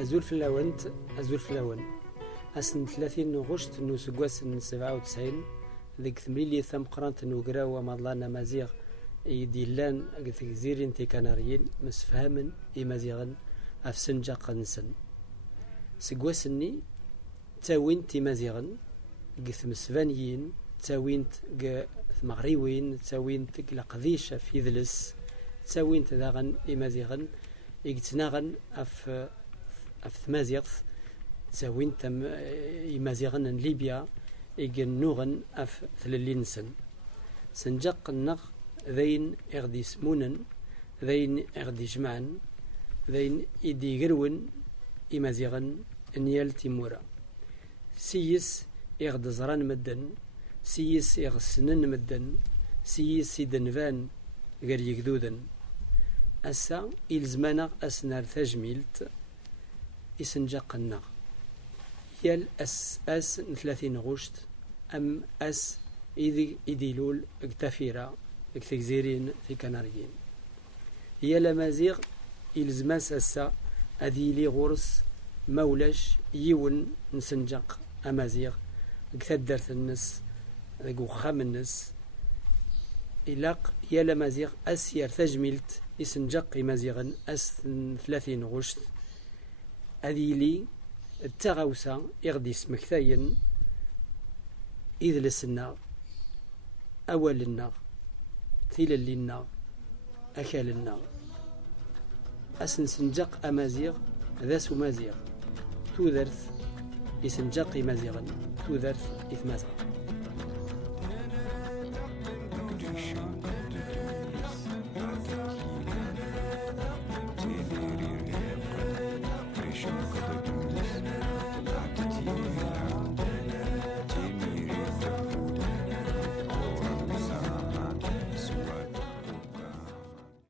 أزول في الأونت أزول في الأون أسن 30 غشت نو سكواس 97 ذيك ثمليلي ثم قرانت نو قراوة مضلانا مازيغ يديلان جزيرين تي كناريين مسفهمن إمازيغن أفسنجا قنسن سكواسني تاوين تي مازيغن قثم سفانيين تاوينت مغريوين تاوينت لقضيشة في ذلس تاوينت داغن إمازيغن يقتناغن أف ثمازيغث تاوينت إمازيغن ليبيا يقنوغن أف ثللينسن سنجاق النغ ذين إغدي سمونن ذين إغدي جمعن ذين إدي غرون إمازيغن نيال تيمورا سيس إغد زران مدن سيس إغسنن مدن سيس إدنفان غير يقدودن أسا إلزمانا أسنار تجميلت إسنجاق النغ يال أس 30 غشت أم أس إديلول اكتفيرا اكتكزيرين في كناريين هي لمازيغ إلزماس أسا أذيلي غرس مولاش يون نسنجاق أمازيغ اكتدرت النس ذاكو خام النس إلاق يا لمازيغ أس يرتجملت إسنجاق مازيغن أس 30 غشت أذيلي التغاوسة يغدي سمكثاين إذ لسنا أول النار ثيل للنار أكال النار أسن سنجاق أمازيغ ذا سمازيغ توذرث يسنجاق مازيغا توذرث إثمازغ